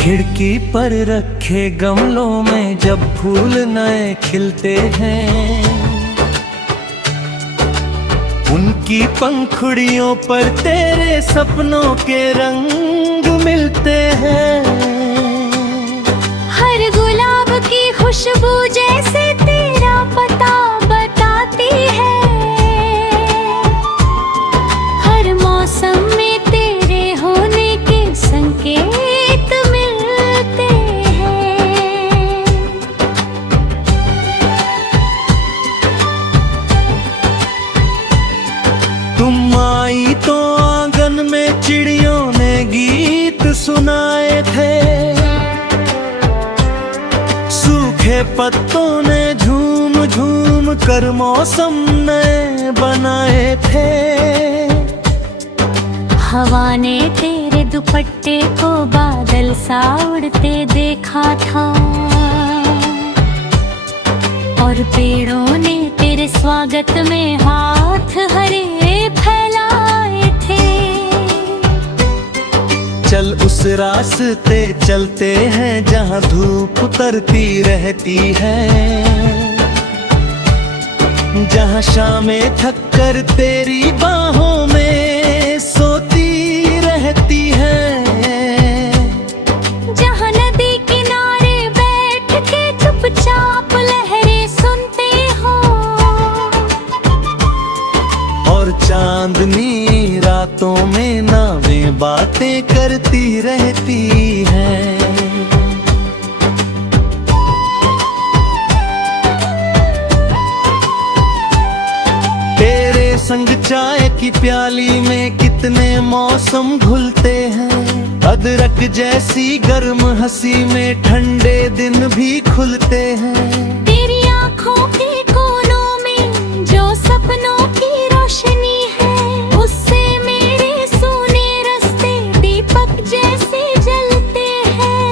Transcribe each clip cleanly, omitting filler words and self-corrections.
खिड़की पर रखे गमलों में जब फूल नए खिलते हैं, उनकी पंखुड़ियों पर तेरे सपनों के रंग मिलते हैं। हर गुलाब की खुशबू जैसे तेरा पता बताती है, हर मौसम में तेरे होने के संकेत मिलते हैं। तुम आई तो आंगन में चिड़ियों ने गीत सुनाए थे, सूखे पत्तों ने झूम झूम कर मौसम नए बनाए थे। हवा ने तेरे दुपट्टे को बादल सा उड़ते देखा था, और पेड़ों ने तेरे स्वागत में हाथ हरे फैलाए थे। चल उस रास्ते चलते हैं जहाँ धूप उतरती रहती है, जहाँ शामें थक कर तेरी बाहों में सोती रहती है, जहाँ नदी किनारे बैठ के चुपचाप लहरें सुनते हो, और चांदनी रातों में नावें बातें करती रहती हैं। तेरे संग चाय की प्याली में कितने मौसम घुलते हैं, अदरक जैसी गर्म हंसी में ठंडे दिन भी खुलते हैं। तेरी आँखों के कोनों में जो सपनों की रोशनी है, उससे मेरे सूने रास्ते दीपक जैसे जलते हैं।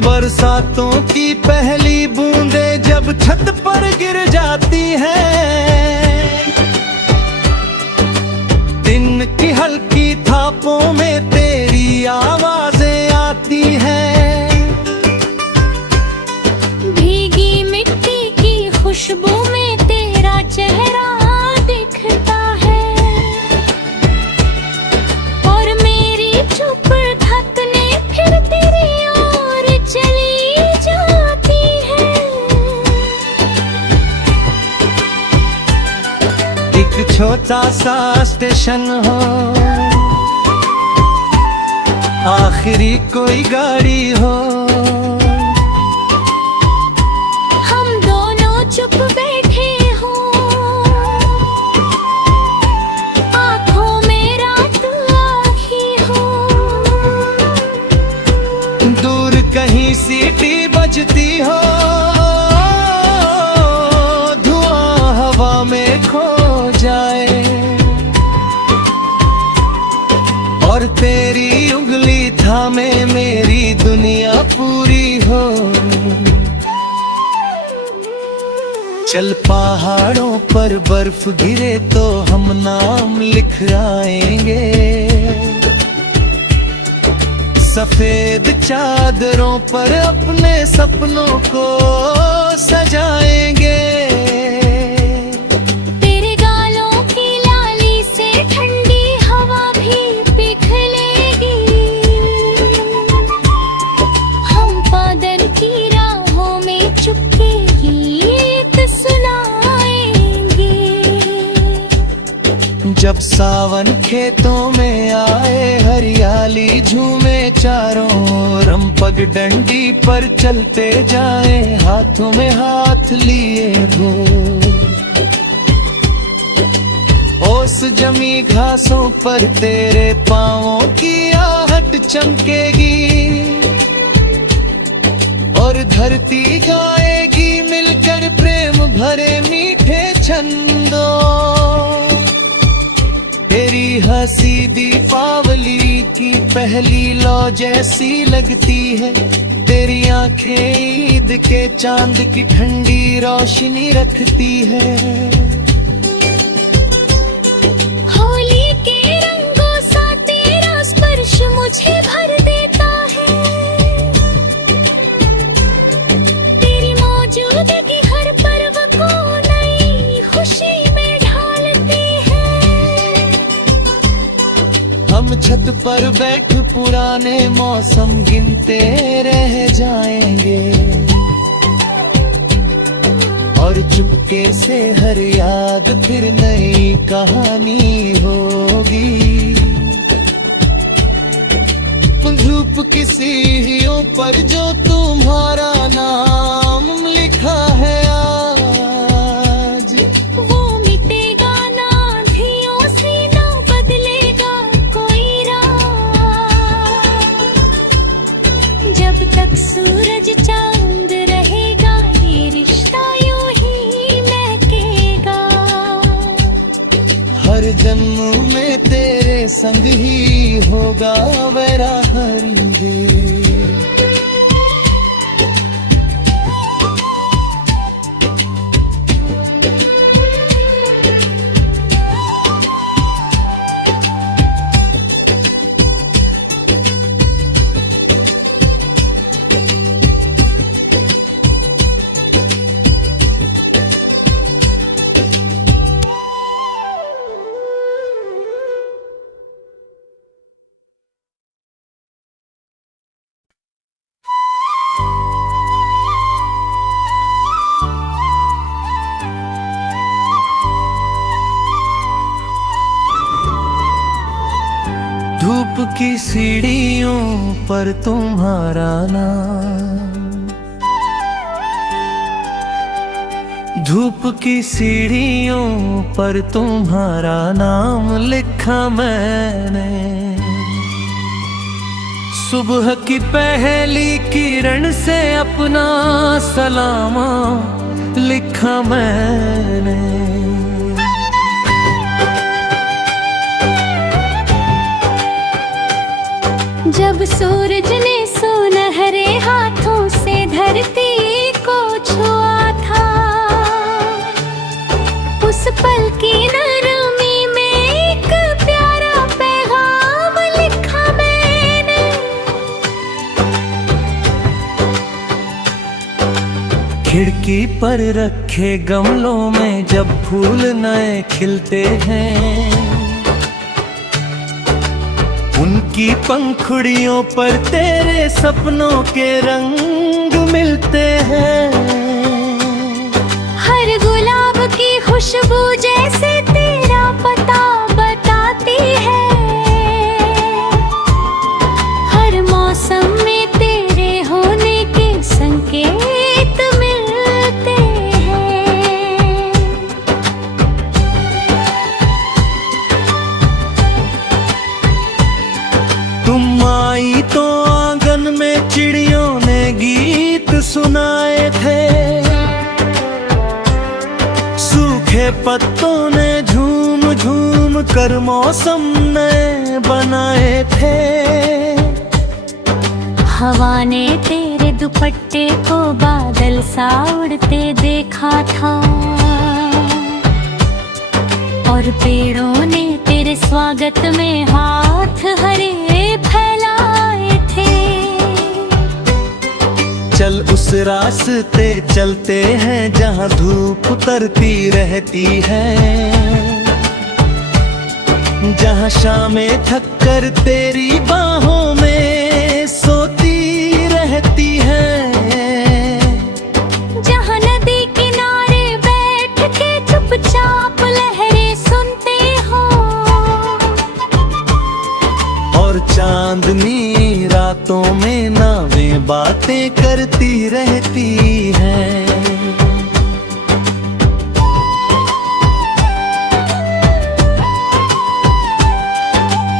बरसातों की पहली बूंदें जब छत पर गिर जाती है, दिन की हल्की थापों में तेरी आवाजें आती हैं। भीगी मिट्टी की खुशबू में तेरा चेहरा दिखता है, और मेरी चुप धड़कने फिर तेरी ओर चली जाती है। एक छोटा सा स्टेशन हो, आखिरी कोई गाड़ी हो, हम दोनों चुप बैठे हो, आँखों में रात आखी हो, दूर कहीं सीटी बजती हो, धुआं हवा में खो जाए, और तेरी उंगली थामे मेरी दुनिया पूरी हो। चल पहाड़ों पर बर्फ गिरे तो हम नाम लिख आएंगे, सफेद चादरों पर अपने सपनों को सजाएंगे। तेरे गालों की लाली से ठंडी हवा भी पिघलेगी, हम बादल की राहों में चुपके गीत सुनाएंगे। जब सावन खेतों में आए हरियाली झूमे चारों ओर, हम पगडंडी पर चलते जाए हाथों में हाथ लिए हो। ओस जमी घासों पर तेरे पाँवों की आहट चमकेगी, और धरती गाएगी मिलकर प्रेम भरे मीठे छंदों। तेरी हंसी दीपावली की पहली लौ जैसी लगती है, तेरी आंखें ईद के चांद की ठंडी रोशनी रखती है। होली के रंगों सा तेरा स्पर्श मुझे हम छत पर बैठ पुराने मौसम गिनते रह जाएंगे, और चुपके से हर याद फिर नई कहानी होगी। धूप की सीढ़ियों पर जो तुम्हारा नाम लिखा है आज, वो मिटेगा ना आंधियों से, ना बदलेगा कोई रात। जब तक सूरज चांद रहेगा ये रिश्ता यूं ही महकेगा। हर जन्म में तेरे संग ही होगा मेरा हर दिन। धूप की सीढ़ियों पर तुम्हारा नाम, धूप की सीढ़ियों पर तुम्हारा नाम लिखा मैंने। सुबह की पहली किरण से अपना सलामा लिखा मैंने। जब सूरज ने सुनहरे हाथों से धरती को छुआ था, उस पल की नरमी में एक प्यारा पैगाम लिखा मैंने। खिड़की पर रखे गमलों में जब फूल नए खिलते हैं, उनकी पंखुड़ियों पर तेरे सपनों के रंग मिलते हैं। हर गुलाब की खुशबू जैसे तेरा पता बताती है, हर मौसम में तेरे होने के संकेत मिलते हैं। तुम आई तो आंगन में चिड़ियों ने गीत सुनाए थे, सूखे पत्तों ने झूम झूम कर मौसम नए बनाए थे। हवा ने तेरे दुपट्टे को बादल सा उड़ते देखा था, और पेड़ों ने तेरे स्वागत में हाथ हरे फैलाए थे। चल उस रास्ते चलते हैं जहाँ धूप उतरती रहती है, जहाँ शामें थक कर तेरी बाहों में सोती रहती है, जहाँ नदी किनारे बैठ के चुपचाप लहरें सुनते हो, और चांदनी रातों में नावें बातें करती रहती हैं।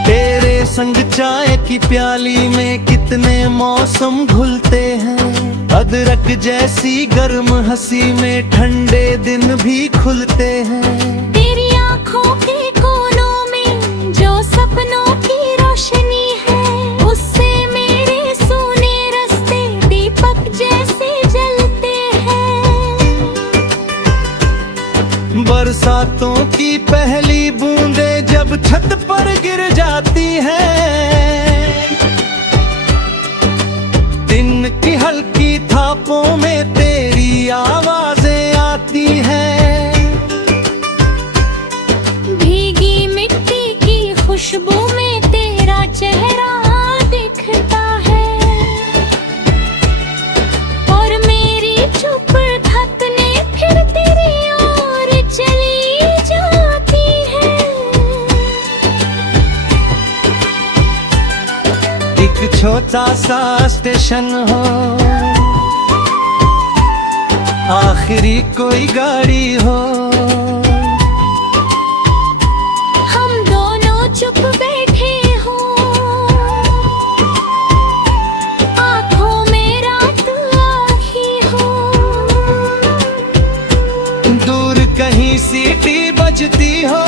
तेरे संग चाय की प्याली में कितने मौसम घुलते हैं, अदरक जैसी गर्म हंसी में ठंडे दिन भी खुलते हैं। तेरी आँखों के कोनों में जो सपनों की रोशनी है, उससे मेरे सूने रास्ते दीपक जैसे जलते हैं। बरसातों की पहली बूंदें जब छत पर गिर जाती हैं, दिन की हल्की थापों में तेरी आवाजें आती हैं। भीगी मिट्टी की खुशबू में तेरा छोटा सा स्टेशन हो, आखिरी कोई गाड़ी हो, हम दोनों चुप बैठे हो, आंखों में रात आही हो, दूर कहीं सीटी बजती हो,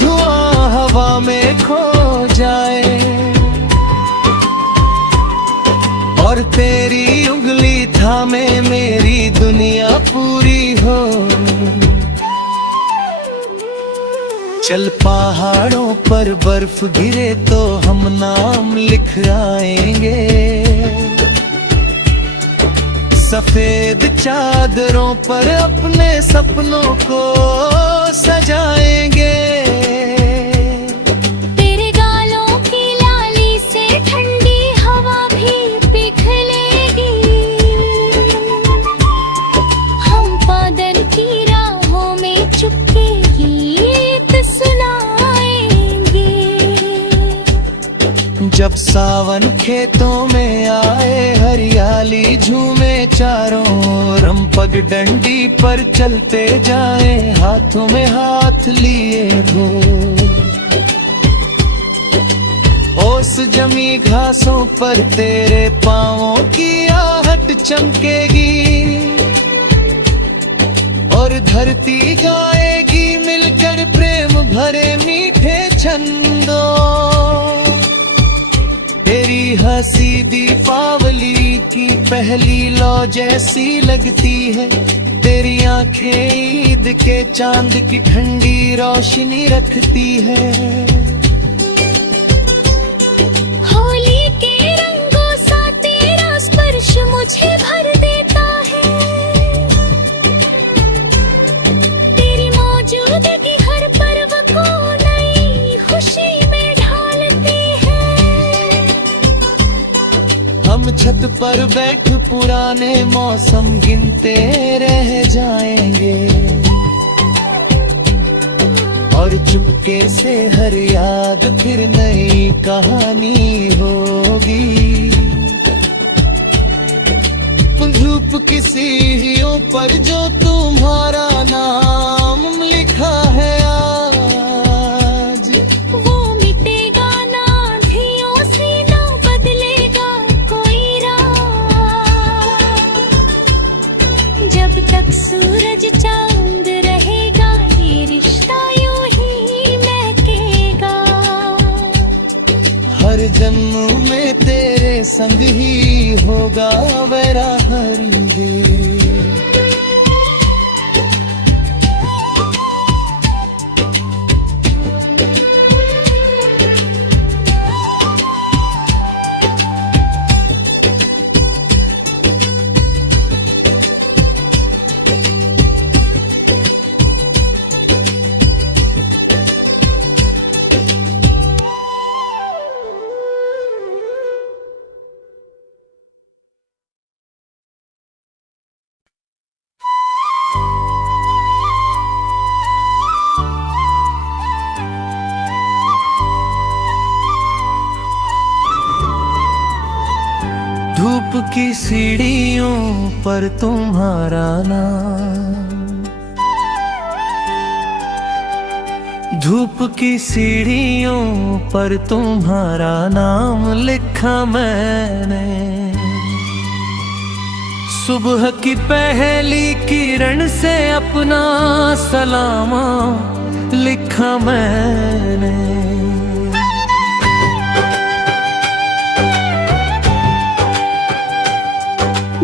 धुआं हवा में खो जाए, और तेरी उंगली थामे मेरी दुनिया पूरी हो। चल पहाड़ों पर बर्फ गिरे तो हम नाम लिख आएंगे, सफेद चादरों पर अपने सपनों को सजाएंगे। तेरे गालों की लाली से ठंडी हवा भी पिघलेगी, हम बादल की राहों में चुपके गीत सुनाएंगे। जब सावन खेतों में आए, हरियाली झूमे चारों ओर, हम पगडंडी पर चलते जाएं, हाथों में हाथ लिए हो। ओस जमी घासों पर तेरे पाँवों की आहट चमकेगी, और धरती गाएगी मिलकर प्रेम भरे मीठे छंदों। तेरी हंसी दीपावली की पहली लौ जैसी लगती है, तेरी आंखें ईद के चांद की ठंडी रोशनी रखती है। होली के रंगों सा तेरा स्पर्श मुझे भर देता है, तेरी मौजूदगी हर पर्व को नई खुशी में ढालती है। हम छत पर बैठ पुराने मौसम गिनते रह जाएंगे, और चुपके से हर याद फिर नई कहानी होगी। धूप की सीढ़ियों पर जो तुम्हारा नाम लिखा है आज, वो मिटेगा ना आँधियों से, ना बदलेगा कोई रात। जब तक सूरज चांद रहेगा, ये रिश्ता यूं ही महकेगा। हर जन्म में तेरे संग ही होगा मेरा हर दिन। धूप की सीढ़ियों पर तुम्हारा नाम, धूप की सीढ़ियों पर तुम्हारा नाम लिखा मैंने। सुबह की पहली किरण से अपना सलामा लिखा मैंने।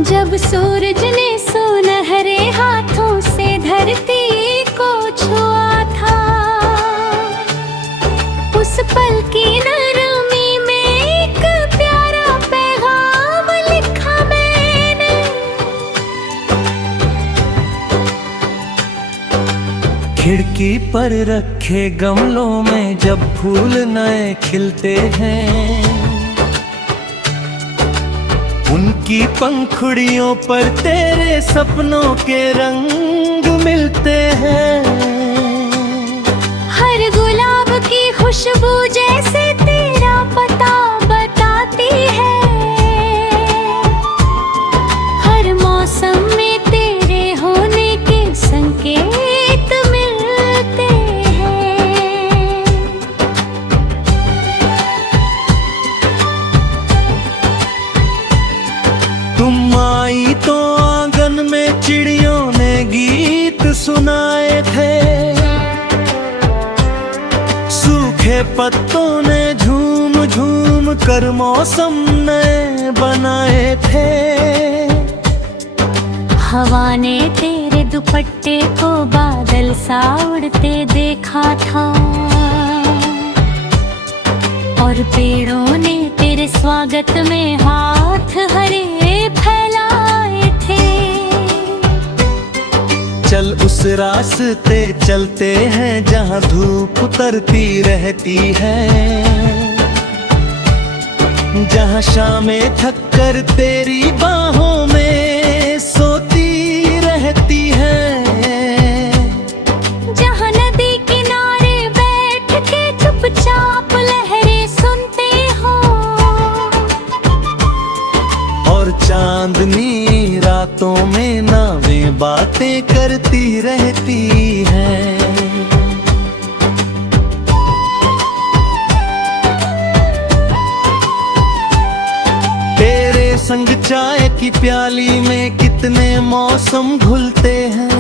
जब सूरज ने सुनहरे हाथों से धरती को छुआ था, उस पल की नरमी में एक प्यारा पैगाम लिखा मैंने। खिड़की पर रखे गमलों में जब फूल नए खिलते हैं, उनकी पंखुड़ियों पर तेरे सपनों के रंग मिलते हैं। हर गुलाब की खुशबू जैसे तेरा पता पत्तों ने झूम झूम कर मौसम नए बनाए थे। हवा ने तेरे दुपट्टे को बादल सा उड़ते देखा था, और पेड़ों ने तेरे स्वागत में हाथ हरे फैलाए थे। चल उस रास्ते चलते हैं जहाँ धूप उतरती रहती है, जहाँ शामें थक कर तेरी बाहों में सोती रहती है, जहाँ नदी किनारे बैठ के चुपचाप लहरें सुनते हो, और चांदनी रातों में नावें बातें करती रहती हैं। तेरे संग चाय की प्याली में कितने मौसम घुलते हैं,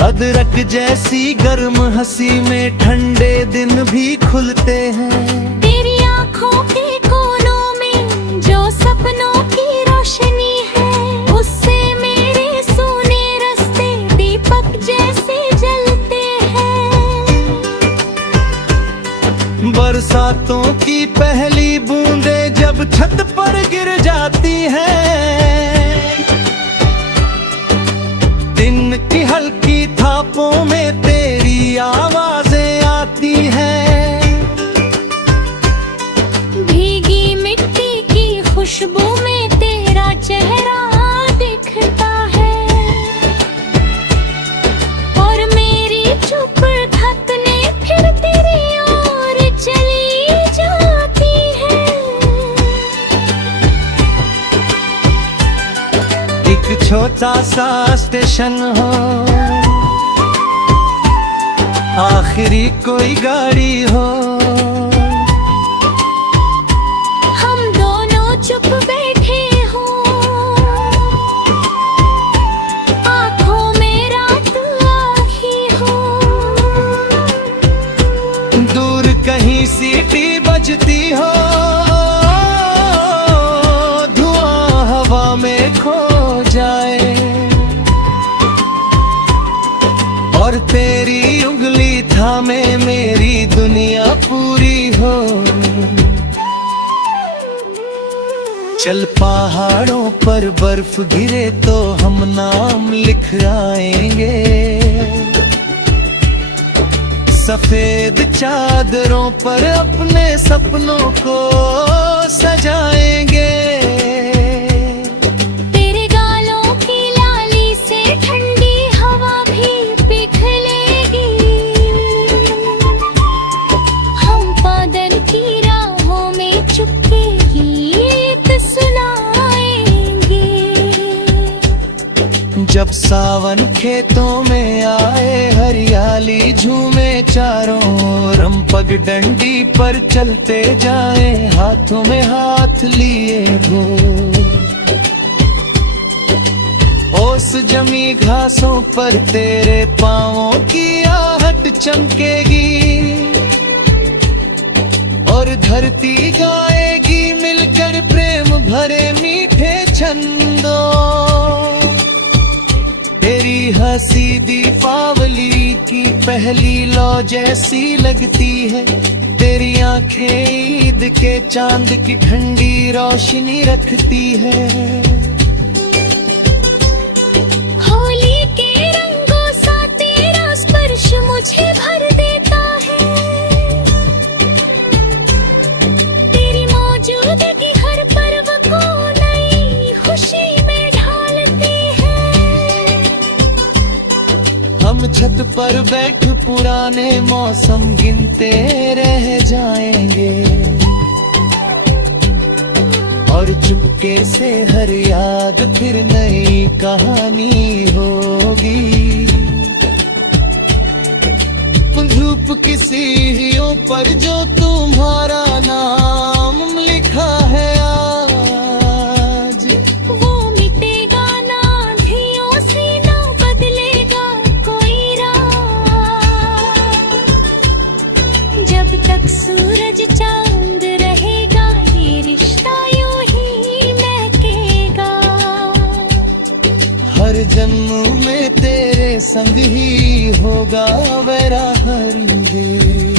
अदरक जैसी गर्म हंसी में ठंडे दिन भी खुलते हैं। तेरी आँखों के कोनों में जो सपनों की रोशनी है, उससे मेरे सूने रास्ते दीपक जैसे जलते हैं। बरसातों की पहली बूंदें जब छत पर गिर जाती है, दिन की हल्की थापों में तेरी आवाजें आती हैं। भीगी मिट्टी की खुशबू में तेरा चेहरा दिखता है, और मेरी चुप धड़कने फिर तेरी ओर चली जाती है। एक छोटा सा स्टेशन हो, आखिरी कोई गाड़ी हो, हम दोनों चुप बैठे हो, आँखों में रात आही हो, दूर कहीं सीटी बजती हो, धुआं हवा में खो जाए, और तेरी उंगली थामे मेरी दुनिया पूरी हो। चल पहाड़ों पर बर्फ गिरे तो हम नाम लिख आएंगे, सफेद चादरों पर अपने सपनों को सजाएंगे। तेरे गालों की लाली से ठंडी हवा भी पिघलेगी, हम बादल की राहों में चुपके गीत सुनाएंगे। जब सावन खेतों में आए हरियाली झूमे चारों ओर, हम पगडंडी पर चलते जाए हाथों में हाथ लिए हो। ओस जमी घासों पर तेरे पाँवों की आहट चमकेगी, और धरती गाएगी मिलकर प्रेम भरे मीठे छंदों। तेरी हंसी दीपावली की पहली लौ जैसी लगती है, तेरी आंखें ईद के चांद की ठंडी रोशनी रखती है। होली के रंगों सा तेरा स्पर्श मुझे भर देता है, तेरी मौजूदगी हर पर्व को नई खुशी में ढालती है। हम छत पर बैठ पुराने मौसम गिनते रह जाएंगे, और चुपके से हर याद फिर नई कहानी होगी। धूप की सीढ़ियों पर जो तुम्हारा नाम लिखा है आज, वो मिटेगा ना आँधियों से, ना बदलेगा कोई राह। जब तक सूरज सूरज चांद रहेगा, ये रिश्ता यूं ही महकेगा। हर जन्म में तेरे संग ही होगा मेरा हर दिन।